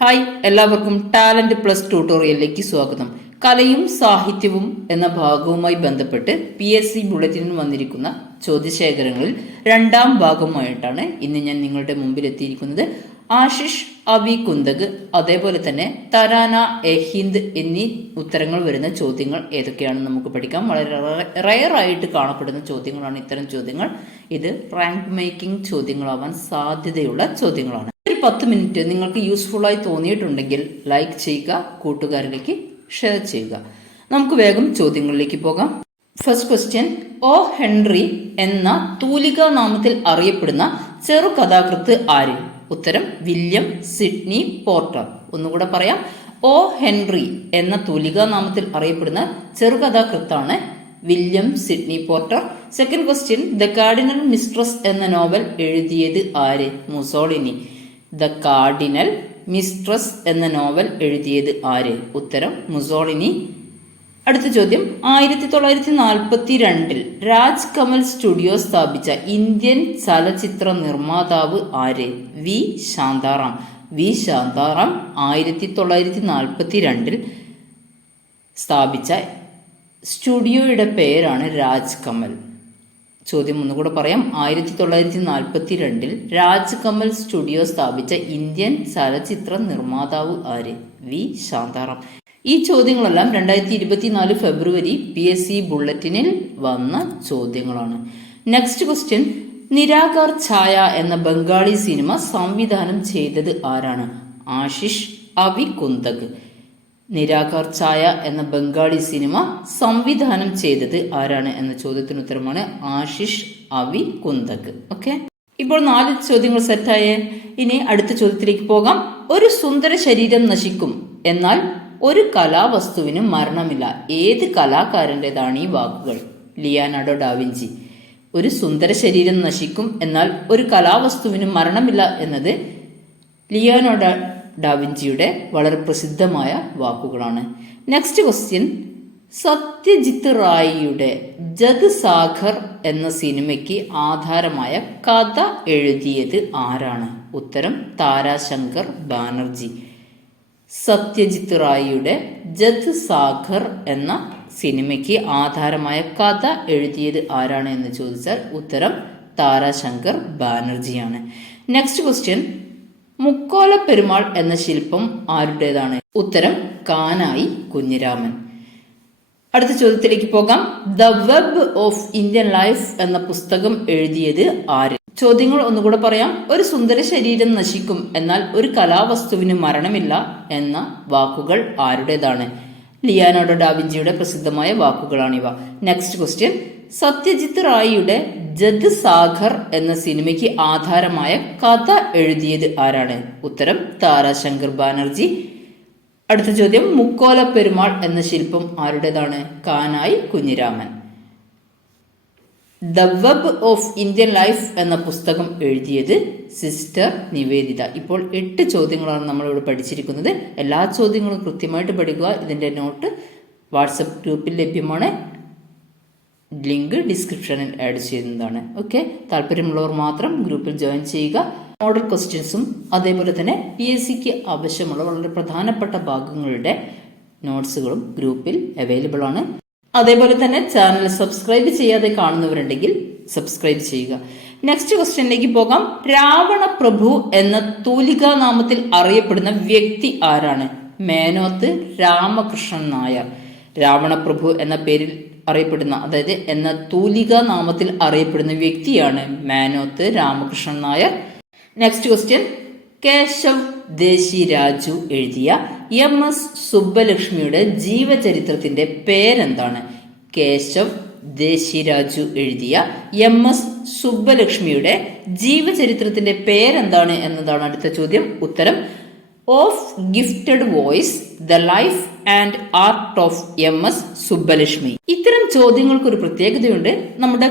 Hi എല്ലാവർക്കും talent plus ട്യൂട്ടോറിയലിലേക്ക് സ്വാഗതം. കലയും സാഹിത്യവും എന്ന ഭാഗവുമായി ബന്ധപ്പെട്ട് പി എസ് സി ബുള്ളറ്റിനിൽ വന്നിരിക്കുന്ന ചോദ്യശേഖരങ്ങളിൽ രണ്ടാം ഭാഗമായിട്ടാണ് ഇന്ന് ഞാൻ നിങ്ങളുടെ മുമ്പിൽ എത്തിയിരിക്കുന്നത്. ആശിഷ് അവി കുന്തക് അതേപോലെ തന്നെ തരാന എ ഹിന്ദ് എന്നീ ഉത്തരങ്ങൾ വരുന്ന ചോദ്യങ്ങൾ ഏതൊക്കെയാണെന്ന് നമുക്ക് പഠിക്കാം. വളരെ റയർ ആയിട്ട് കാണപ്പെടുന്ന ചോദ്യങ്ങളാണ് ഇത്തരം ചോദ്യങ്ങൾ. ഇത് റാങ്ക് മേക്കിംഗ് ചോദ്യങ്ങളാവാൻ സാധ്യതയുള്ള ചോദ്യങ്ങളാണ്. ഒരു പത്ത് മിനിറ്റ് നിങ്ങൾക്ക് യൂസ്ഫുൾ ആയി തോന്നിയിട്ടുണ്ടെങ്കിൽ ലൈക്ക് ചെയ്യുക കൂട്ടുകാരിലേക്ക് ഷെയർ ചെയ്യുക. നമുക്ക് വേഗം ചോദ്യങ്ങളിലേക്ക് പോകാം. ഫസ്റ്റ് ക്വസ്റ്റ്യൻ ഓ ഹെൻറി എന്ന തൂലിക നാമത്തിൽ അറിയപ്പെടുന്ന ചെറു കഥാകൃത്ത് ആര്? ഉത്തരം വില്യം സിഡ്നി പോർട്ടർ ഒന്നുകൂടെ പറയാം. ഓ ഹെൻറി എന്ന തൂലിക നാമത്തിൽ അറിയപ്പെടുന്ന ചെറുകഥാകൃത്താണ് William Sydney Porter second question the cardinal mistress എന്ന നോവൽ എഴുതിയത് ആര്? മുസോളിനി. ദ കാർഡിനൽ മിസ്ട്രസ് എന്ന നോവൽ എഴുതിയത് ആര്? ഉത്തരം മുസോളിനി. അടുത്ത ചോദ്യം. ആയിരത്തി തൊള്ളായിരത്തി നാൽപ്പത്തി രണ്ടിൽ രാജ് കമൽ സ്റ്റുഡിയോ സ്ഥാപിച്ച ഇന്ത്യൻ ചലച്ചിത്ര നിർമ്മാതാവ് ആര്? വി. ശാന്താറാം. വി. ശാന്താറാം ആയിരത്തി തൊള്ളായിരത്തി നാൽപ്പത്തി രണ്ടിൽ സ്ഥാപിച്ച സ്റ്റുഡിയോയുടെ പേരാണ് രാജ് കമൽ ചോദ്യം ഒന്നുകൂടെ പറയാം. ആയിരത്തി തൊള്ളായിരത്തി നാൽപ്പത്തി രണ്ടിൽ രാജ് കമൽ സ്റ്റുഡിയോ സ്ഥാപിച്ച ഇന്ത്യൻ ചലച്ചിത്ര നിർമ്മാതാവ് ആര്? വി. ശാന്താറാം. ഈ ചോദ്യങ്ങളെല്ലാം രണ്ടായിരത്തി ഇരുപത്തിനാല് ഫെബ്രുവരി പി. എസ്. സി. ബുള്ളറ്റിനിൽ വന്ന ചോദ്യങ്ങളാണ്. നെക്സ്റ്റ് ക്വസ്റ്റ്യൻ നിരാകാർ ഛായ എന്ന ബംഗാളി സിനിമ സംവിധാനം ചെയ്തത് ആരാണ്? ആശിഷ് അവി കുന്തക് നിരാകാർ ഛായ എന്ന ബംഗാളി സിനിമ സംവിധാനം ചെയ്തത് ആരാണ് എന്ന ചോദ്യത്തിന് ഉത്തരമാണ് ആശിഷ് അവി കുന്തക്. ഓക്കെ ഇപ്പോൾ നാല് ചോദ്യങ്ങൾ സെറ്റായേ. ഇനി അടുത്ത ചോദ്യത്തിലേക്ക് പോകാം. ഒരു സുന്ദര ശരീരം നശിക്കും. എന്നാൽ ഒരു കലാവസ്തുവിന് മരണമില്ല. ഏത് കലാകാരന്റെതാണ് ഈ വാക്കുകൾ? ലിയാനാഡോ ഡാവിഞ്ചി ഒരു സുന്ദര ശരീരം നശിക്കും. എന്നാൽ ഒരു കലാവസ്തുവിന് മരണമില്ല എന്നത് ലിയാനോഡോ ഡാവിഞ്ചിയുടെ വളരെ പ്രസിദ്ധമായ വാക്കുകളാണ്. നെക്സ്റ്റ് ക്വസ്റ്റ്യൻ സത്യജിത്ത് റായിയുടെ ജഗ് സാഗർ എന്ന സിനിമയ്ക്ക് ആധാരമായ കഥ എഴുതിയത് ആരാണ്? ഉത്തരം താരാശങ്കർ ബാനർജി. സത്യജിത്ത് റായിയുടെ ജഗ് സാഗർ എന്ന സിനിമയ്ക്ക് ആധാരമായ കഥ എഴുതിയത് ആരാണ് എന്ന് ചോദിച്ചാൽ ഉത്തരം താരാശങ്കർ ബാനർജിയാണ്. നെക്സ്റ്റ് ക്വസ്റ്റ്യൻ മുക്കോല പെരുമാൾ എന്ന ശില്പം ആരുടേതാണ്? ഉത്തരം കാനായി കുഞ്ഞിരാമൻ. അടുത്ത ചോദ്യത്തിലേക്ക് പോകാം. The web of Indian life എന്ന പുസ്തകം എഴുതിയത് ആര്? ചോദ്യങ്ങൾ ഒന്നുകൂടെ പറയാം. ഒരു സുന്ദര ശരീരം നശിക്കും എന്നാൽ ഒരു കലാവസ്തുവിന് മരണമില്ല എന്ന വാക്കുകൾ ആരുടേതാണ്? ലിയാനോഡോ ഡാവിഞ്ചിയുടെ പ്രസിദ്ധമായ വാക്കുകളാണിവ. നെക്സ്റ്റ് ക്വസ്റ്റ്യൻ സത്യജിത്ത് റായിയുടെ ജദ് സാഗർ എന്ന സിനിമയ്ക്ക് ആധാരമായ കഥ എഴുതിയത് ആരാണ്? ഉത്തരം താരാശങ്കർ ബാനർജി. അടുത്ത ചോദ്യം മുക്കോല പെരുമാൾ എന്ന ശില്പം ആരുടേതാണ്? Kanayi Kunhiraman. The web of Indian life എന്ന പുസ്തകം എഴുതിയത് സിസ്റ്റർ നിവേദിത ഇപ്പോൾ എട്ട് ചോദ്യങ്ങളാണ് നമ്മളിവിടെ പഠിച്ചിരിക്കുന്നത്. എല്ലാ ചോദ്യങ്ങളും കൃത്യമായിട്ട് പഠിക്കുക. ഇതിന്റെ നോട്ട് വാട്സപ്പ് ഗ്രൂപ്പിൽ ലഭ്യമാണ്. ലിങ്ക് ഡിസ്ക്രിപ്ഷനിൽ ആഡ് ചെയ്യുന്നതാണ്. ഓക്കെ താല്പര്യമുള്ളവർ മാത്രം ഗ്രൂപ്പിൽ ജോയിൻ ചെയ്യുക. മോഡൽ ക്വസ്റ്റ്യൻസും അതേപോലെ തന്നെ പി എസ് സിക്ക് ആവശ്യമുള്ള വളരെ പ്രധാനപ്പെട്ട ഭാഗങ്ങളുടെ നോട്ട്സുകളും ഗ്രൂപ്പിൽ അവൈലബിൾ ആണ്. അതേപോലെ തന്നെ ചാനൽ സബ്സ്ക്രൈബ് ചെയ്യാതെ കാണുന്നവരുണ്ടെങ്കിൽ സബ്സ്ക്രൈബ് ചെയ്യുക. നെക്സ്റ്റ് ക്വസ്റ്റ്യനിലേക്ക് പോകാം. രാവണ പ്രഭു എന്ന തൂലികാ നാമത്തിൽ അറിയപ്പെടുന്ന വ്യക്തി ആരാണ്? മേനോത്ത് രാമകൃഷ്ണൻ നായർ. രാവണപ്രഭു എന്ന പേരിൽ അറിയപ്പെടുന്ന അതായത് എന്ന തൂലിക നാമത്തിൽ അറിയപ്പെടുന്ന വ്യക്തിയാണ് Menoth Ramakrishnan Nair. Next question Keshav Desiraju എഴുതിയ എം എസ് സുബ്ബലക്ഷ്മിയുടെ ജീവചരിത്രത്തിന്റെ പേരെന്താണ്? കേശവ് ദേശിരാജു എഴുതിയ എം എസ് സുബ്ബലക്ഷ്മിയുടെ ജീവചരിത്രത്തിന്റെ പേരെന്താണ് എന്നതാണ് അടുത്ത ചോദ്യം. ഉത്തരം of gifted voice the life and art of M S Subbulakshmi. ഇത്തരം ചോദ്യങ്ങൾക്ക് ഒരു പ്രത്യേകതയുണ്ട്. നമ്മുടെ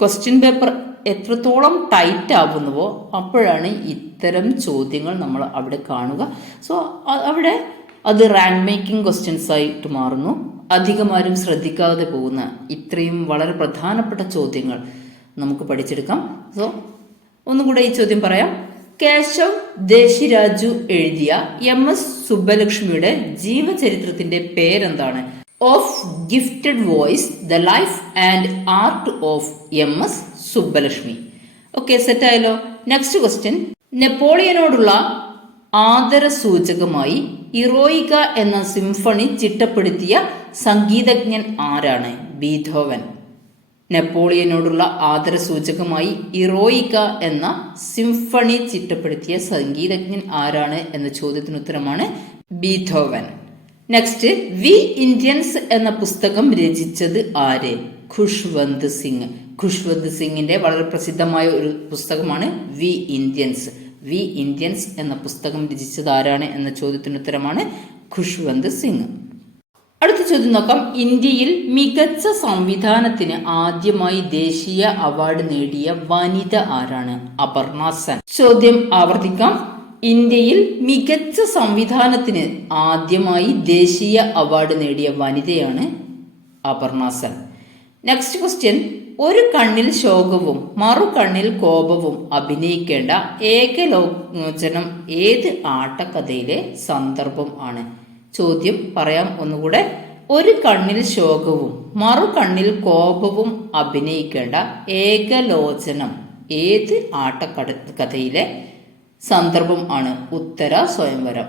ക്വസ്റ്റ്യൻ പേപ്പർ എത്രത്തോളം ടൈറ്റ് ആവുന്നുവോ അപ്പോഴാണ് ഇത്തരം ചോദ്യങ്ങൾ നമ്മൾ അവിടെ കാണുക. സോ അവിടെ അത് റാങ്ക് മേക്കിംഗ് ക്വസ്റ്റ്യൻസ് ആയിട്ട് മാറുന്നു. അധികമാരും ശ്രദ്ധിക്കാതെ പോകുന്ന ഇത്രയും വളരെ പ്രധാനപ്പെട്ട ചോദ്യങ്ങൾ നമുക്ക് പഠിച്ചെടുക്കാം. സോ ഒന്നും കൂടെ ഈ ചോദ്യം പറയാം. കേശവ് ദേശിരാജു എഴുതിയ എം എസ് സുബ്ബലക്ഷ്മിയുടെ ജീവചരിത്രത്തിന്റെ പേരെന്താണ്? Of gifted voice the life and art of M S Subbulakshmi. Okay set ആയല്ലോ നെക്സ്റ്റ് ക്വസ്റ്റ്യൻ നെപ്പോളിയനോടുള്ള ആദര സൂചകമായി ഇറോയിക എന്ന സിംഫണി ചിട്ടപ്പെടുത്തിയ സംഗീതജ്ഞൻ ആരാണ്? ബീധോവൻ. നെപ്പോളിയനോടുള്ള ആദര സൂചകമായി ഇറോയിക എന്ന സിംഫണി ചിട്ടപ്പെടുത്തിയ സംഗീതജ്ഞൻ ആരാണ് എന്ന ചോദ്യത്തിന് ഉത്തരമാണ് ബീഥോവൻ നെക്സ്റ്റ് വി ഇന്ത്യൻസ് എന്ന പുസ്തകം രചിച്ചത് ആര്? ഖുഷ്വന്ത് സിംഗ്. ഖുഷ്വന്ത് സിംഗിന്റെ വളരെ പ്രസിദ്ധമായ ഒരു പുസ്തകമാണ് വി ഇന്ത്യൻസ്. വി ഇന്ത്യൻസ് എന്ന പുസ്തകം രചിച്ചത് ആരാണ് എന്ന ചോദ്യത്തിന് ഉത്തരമാണ് ഖുഷ്വന്ത് സിംഗ്. അടുത്ത ചോദ്യം നോക്കാം. ഇന്ത്യയിൽ മികച്ച സംവിധാനത്തിന് ആദ്യമായി ദേശീയ അവാർഡ് നേടിയ വനിത ആരാണ്? അപർണ സെൻ. ചോദ്യം ആവർത്തിക്കാം. ഇന്ത്യയിൽ മികച്ച സംവിധാനത്തിന് ആദ്യമായി ദേശീയ അവാർഡ് നേടിയ വനിതയാണ് അപർണ സെൻ. നെക്സ്റ്റ് ക്വസ്റ്റ്യൻ ഒരു കണ്ണിൽ ശോകവും മറു കണ്ണിൽ കോപവും അഭിനയിക്കേണ്ട ഏകലോചനം ഏത് ആട്ടക്കഥയിലെ സന്ദർഭം ആണ്? ചോദ്യം പറയാം ഒന്നുകൂടെ. ഒരു കണ്ണിൽ ശോകവും മറു കണ്ണിൽ കോപവും അഭിനയിക്കേണ്ട ഏകലോചനം ഏത് ആട്ടക്കട കഥയിലെ സന്ദർഭം ആണ്? ഉത്തര സ്വയംവരം.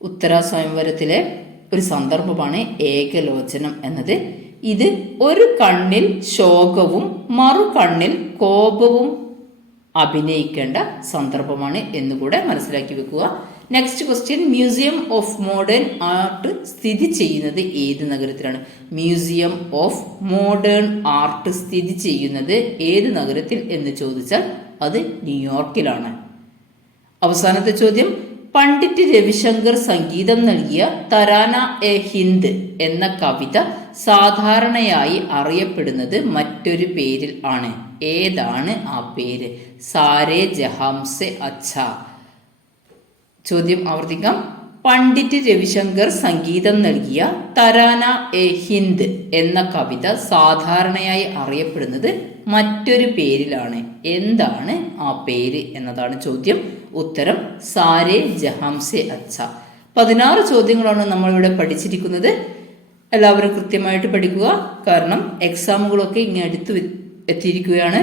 ഉത്തര സ്വയംവരത്തിലെ ഒരു സന്ദർഭമാണ് ഏകലോചനം എന്നത്. ഇത് ഒരു കണ്ണിൽ ശോകവും മറു കണ്ണിൽ കോപവും അഭിനയിക്കേണ്ട സന്ദർഭമാണ് എന്നുകൂടെ മനസ്സിലാക്കി വെക്കുക. Next question museum of modern art സ്ഥിതി ചെയ്യുന്നത് ഏത് നഗരത്തിലാണ്? മ്യൂസിയം ഓഫ് മോഡേൺ ആർട്ട് സ്ഥിതി ചെയ്യുന്നത് ഏത് നഗരത്തിൽ എന്ന് ചോദിച്ചാൽ അത് ന്യൂയോർക്കിലാണ്. അവസാനത്തെ ചോദ്യം. പണ്ഡിറ്റ് രവിശങ്കർ സംഗീതം നൽകിയ തരാന എ ഹിന്ദ് എന്ന കവിത സാധാരണയായി അറിയപ്പെടുന്നത് മറ്റൊരു പേരിൽ ആണ്. ഏതാണ് ആ പേര്? സാരേ ജഹാംസെ അച്ഛ. ചോദ്യം ആവർത്തിക്കാം. പണ്ഡിറ്റ് രവിശങ്കർ സംഗീതം നൽകിയ തരാന എ ഹിന്ദ് എന്ന കവിത സാധാരണയായി അറിയപ്പെടുന്നത് മറ്റൊരു പേരിലാണ്. എന്താണ് ആ പേര് എന്നതാണ് ചോദ്യം. ഉത്തരം സാരേ ജഹാംസെ അച്ഛ. പതിനാറ് ചോദ്യങ്ങളാണ് നമ്മളിവിടെ പഠിച്ചിരിക്കുന്നത്. എല്ലാവരും കൃത്യമായിട്ട് പഠിക്കുക. കാരണം എക്സാമുകളൊക്കെ ഇങ്ങനെ അടുത്ത് എത്തിയിരിക്കുകയാണ്.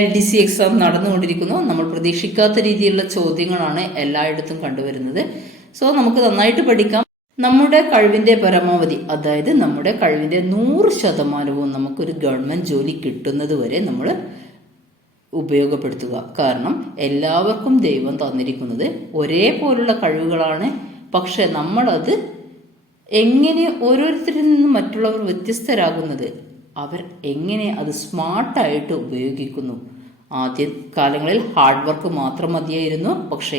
എൽ ഡി സി എക്സാം നടന്നുകൊണ്ടിരിക്കുന്നു. നമ്മൾ പ്രതീക്ഷിക്കാത്ത രീതിയിലുള്ള ചോദ്യങ്ങളാണ് എല്ലായിടത്തും കണ്ടുവരുന്നത്. സോ നമുക്ക് നന്നായിട്ട് പഠിക്കാം. നമ്മുടെ കഴിവിന്റെ പരമാവധി അതായത് നമ്മുടെ കഴിവിന്റെ നൂറ് ശതമാനവും നമുക്കൊരു ഗവൺമെന്റ് ജോലി കിട്ടുന്നത് വരെ നമ്മൾ ഉപയോഗപ്പെടുത്തുക. കാരണം എല്ലാവർക്കും ദൈവം തന്നിരിക്കുന്നത് ഒരേപോലുള്ള കഴിവുകളാണ്. പക്ഷെ നമ്മളത് എങ്ങനെ ഓരോരുത്തരിൽ നിന്നും മറ്റുള്ളവർ വ്യത്യസ്തരാകുന്നത് അവർ എങ്ങനെ അത് സ്മാർട്ടായിട്ട് ഉപയോഗിക്കുന്നു. ആദ്യ കാലങ്ങളിൽ ഹാർഡ് വർക്ക് മാത്രം മതിയായിരുന്നു. പക്ഷേ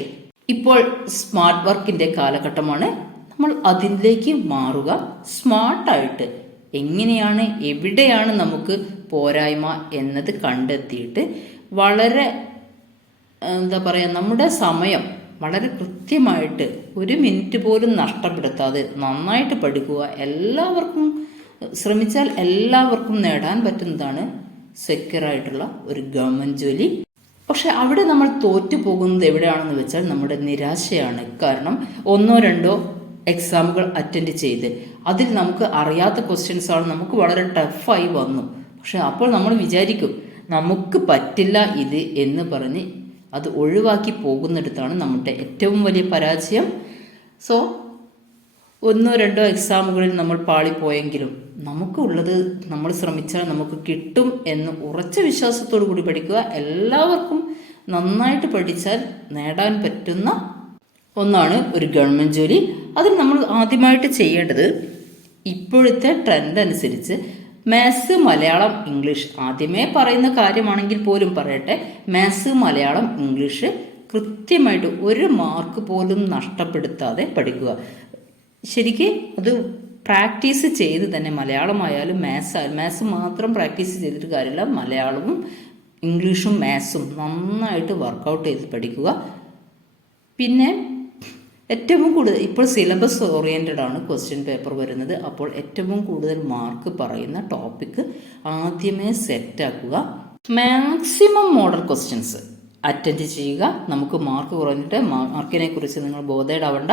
ഇപ്പോൾ സ്മാർട്ട് വർക്കിന്റെ കാലഘട്ടമാണ്. നമ്മൾ അതിലേക്ക് മാറുക. സ്മാർട്ടായിട്ട് എങ്ങനെയാണ് എവിടെയാണ് നമുക്ക് പോരായ്മ എന്നത് കണ്ടെത്തിയിട്ട് വളരെ എന്താ പറയുക നമ്മുടെ സമയം വളരെ കൃത്യമായിട്ട് ഒരു മിനിറ്റ് പോലും നഷ്ടപ്പെടുത്താതെ നന്നായിട്ട് പഠിക്കുക എല്ലാവർക്കും ശ്രമിച്ചാൽ എല്ലാവർക്കും നേടാൻ പറ്റുന്നതാണ് സെക്യൂറായിട്ടുള്ള ഒരു ഗവൺമെന്റ് ജോലി. പക്ഷെ അവിടെ നമ്മൾ തോറ്റു പോകുന്നത് എവിടെയാണെന്ന് വെച്ചാൽ നമ്മുടെ നിരാശയാണ്. കാരണം ഒന്നോ രണ്ടോ എക്സാമുകൾ അറ്റൻഡ് ചെയ്ത് അതിൽ നമുക്ക് അറിയാത്ത ക്വസ്റ്റ്യൻസാണ് നമുക്ക് വളരെ ടഫായി വന്നു. പക്ഷെ അപ്പോൾ നമ്മൾ വിചാരിക്കും നമുക്ക് പറ്റില്ല ഇത് എന്ന് പറഞ്ഞ് അത് ഒഴിവാക്കി പോകുന്നിടത്താണ് നമ്മുടെ ഏറ്റവും വലിയ പരാജയം. സോ ഒന്നോ രണ്ടോ എക്സാമുകളിൽ നമ്മൾ പാളിപ്പോയെങ്കിലും നമുക്കുള്ളത് നമ്മൾ ശ്രമിച്ചാൽ നമുക്ക് കിട്ടും എന്ന് ഉറച്ച വിശ്വാസത്തോടു കൂടി പഠിക്കുക. എല്ലാവർക്കും നന്നായിട്ട് പഠിച്ചാൽ നേടാൻ പറ്റുന്ന ഒന്നാണ് ഒരു ഗവൺമെന്റ് ജോലി. അതിൽ നമ്മൾ ആദ്യമായിട്ട് ചെയ്യേണ്ടത് ഇപ്പോഴത്തെ ട്രെൻഡ് അനുസരിച്ച് മാത്സ് മലയാളം ഇംഗ്ലീഷ് ആദ്യമേ പറയുന്ന കാര്യമാണെങ്കിൽ പോലും പറയട്ടെ. മാത്സ് മലയാളം ഇംഗ്ലീഷ് കൃത്യമായിട്ട് ഒരു മാർക്ക് പോലും നഷ്ടപ്പെടുത്താതെ പഠിക്കുക. ശരിക്ക് അത് പ്രാക്ടീസ് ചെയ്ത് തന്നെ മലയാളമായാലും മാത്സ് മാത്സ് മാത്രം പ്രാക്ടീസ് ചെയ്തിട്ട് കാര്യമില്ല. മലയാളവും ഇംഗ്ലീഷും മാത്സും നന്നായിട്ട് വർക്കൗട്ട് ചെയ്ത് പഠിക്കുക. പിന്നെ ഏറ്റവും കൂടുതൽ ഇപ്പോൾ സിലബസ് ഓറിയന്റഡ് ആണ് ക്വസ്റ്റ്യൻ പേപ്പർ വരുന്നത്. അപ്പോൾ ഏറ്റവും കൂടുതൽ മാർക്ക് പറയുന്ന ടോപ്പിക്ക് ആദ്യമേ സെറ്റാക്കുക മാക്സിമം മോഡൽ ക്വസ്റ്റ്യൻസ് അറ്റൻഡ് ചെയ്യുക. നമുക്ക് മാർക്ക് കുറഞ്ഞിട്ട് മാർക്കിനെ കുറിച്ച് നിങ്ങൾ ബോധേടാവണ്ട.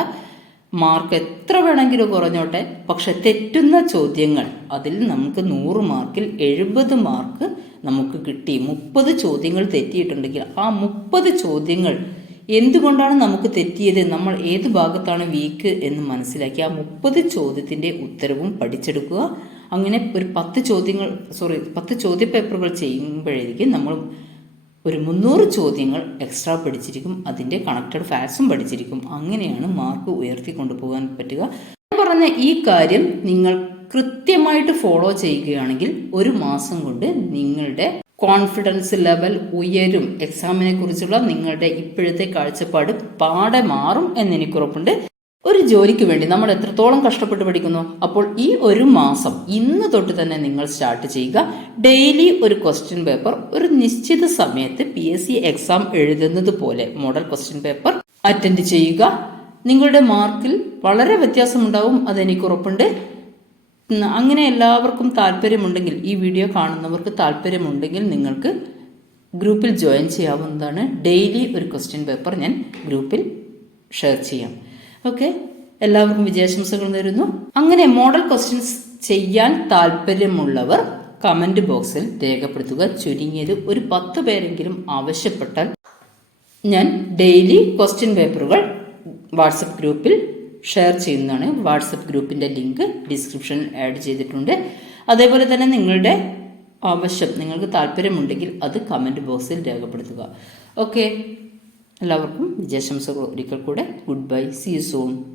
മാർക്ക് എത്ര വേണമെങ്കിലും കുറഞ്ഞോട്ടെ. പക്ഷെ തെറ്റുന്ന ചോദ്യങ്ങൾ അതിൽ നമുക്ക് നൂറ് മാർക്കിൽ എഴുപത് മാർക്ക് നമുക്ക് കിട്ടി. മുപ്പത് ചോദ്യങ്ങൾ തെറ്റിയിട്ടുണ്ടെങ്കിൽ ആ മുപ്പത് ചോദ്യങ്ങൾ എന്തുകൊണ്ടാണ് നമുക്ക് തെറ്റിയത്? നമ്മൾ ഏത് ഭാഗത്താണ് വീക്ക് എന്ന് മനസ്സിലാക്കി ആ മുപ്പത് ചോദ്യത്തിന്റെ ഉത്തരവും പഠിച്ചെടുക്കുക. അങ്ങനെ ഒരു പത്ത് ചോദ്യങ്ങൾ സോറി പത്ത് ചോദ്യ പേപ്പറുകൾ ചെയ്യുമ്പോഴേക്കും നമ്മൾ ഒരു മുന്നൂറ് ചോദ്യങ്ങൾ എക്സ്ട്രാ പഠിച്ചിരിക്കും. അതിന്റെ കണക്റ്റഡ് ഫാക്ട്സും പഠിച്ചിരിക്കും. അങ്ങനെയാണ് മാർക്ക് ഉയർത്തി കൊണ്ടുപോകാൻ പറ്റുക പറഞ്ഞ ഈ കാര്യം നിങ്ങൾ കൃത്യമായിട്ട് ഫോളോ ചെയ്യുകയാണെങ്കിൽ ഒരു മാസം കൊണ്ട് നിങ്ങളുടെ കോൺഫിഡൻസ് ലെവൽ ഉയരും. എക്സാമിനെ കുറിച്ചുള്ള നിങ്ങളുടെ ഇപ്പോഴത്തെ കാഴ്ചപ്പാട് പാടെ മാറും എന്നെനിക്ക് ഉറപ്പുണ്ട് ഒരു ജോലിക്ക് വേണ്ടി നമ്മൾ എത്രത്തോളം കഷ്ടപ്പെട്ട് പഠിക്കുന്നു? അപ്പോൾ ഈ ഒരു മാസം ഇന്ന് തൊട്ട് തന്നെ നിങ്ങൾ സ്റ്റാർട്ട് ചെയ്യുക. ഡെയിലി ഒരു ക്വസ്റ്റ്യൻ പേപ്പർ ഒരു നിശ്ചിത സമയത്ത് പി എസ് സി എക്സാം എഴുതുന്നത് പോലെ മോഡൽ ക്വസ്റ്റ്യൻ പേപ്പർ അറ്റൻഡ് ചെയ്യുക. നിങ്ങളുടെ മാർക്കിൽ വളരെ വ്യത്യാസമുണ്ടാവും അതെനിക്ക് ഉറപ്പുണ്ട് ഉം, അങ്ങനെ എല്ലാവർക്കും താല്പര്യമുണ്ടെങ്കിൽ ഈ വീഡിയോ കാണുന്നവർക്ക് താല്പര്യമുണ്ടെങ്കിൽ നിങ്ങൾക്ക് ഗ്രൂപ്പിൽ ജോയിൻ ചെയ്യാവുന്നതാണ്. ഡെയിലി ഒരു ക്വസ്റ്റ്യൻ പേപ്പർ ഞാൻ ഗ്രൂപ്പിൽ ഷെയർ ചെയ്യാം. ഓക്കെ? എല്ലാവർക്കും വിജയാശംസകൾ നേരുന്നു. അങ്ങനെ മോഡൽ ക്വസ്റ്റ്യൻസ് ചെയ്യാൻ താല്പര്യമുള്ളവർ കമന്റ് ബോക്സിൽ രേഖപ്പെടുത്തുക. ചുരുങ്ങിയത് ഒരു പത്ത് പേരെങ്കിലും ആവശ്യപ്പെട്ടാൽ ഞാൻ ഡെയിലി ക്വസ്റ്റ്യൻ പേപ്പറുകൾ വാട്സപ്പ് ഗ്രൂപ്പിൽ ഷെയർ ചെയ്യുന്നതാണ്. വാട്സപ്പ് ഗ്രൂപ്പിന്റെ ലിങ്ക് ഡിസ്ക്രിപ്ഷനിൽ ആഡ് ചെയ്തിട്ടുണ്ട്. അതേപോലെ തന്നെ നിങ്ങളുടെ ആവശ്യം നിങ്ങൾക്ക് താല്പര്യമുണ്ടെങ്കിൽ അത് കമന്റ് ബോക്സിൽ രേഖപ്പെടുത്തുക. ഓക്കെ എല്ലാവർക്കും വിജയാശംസകൾ. ഒരിക്കൽ കൂടെ. Good bye see soon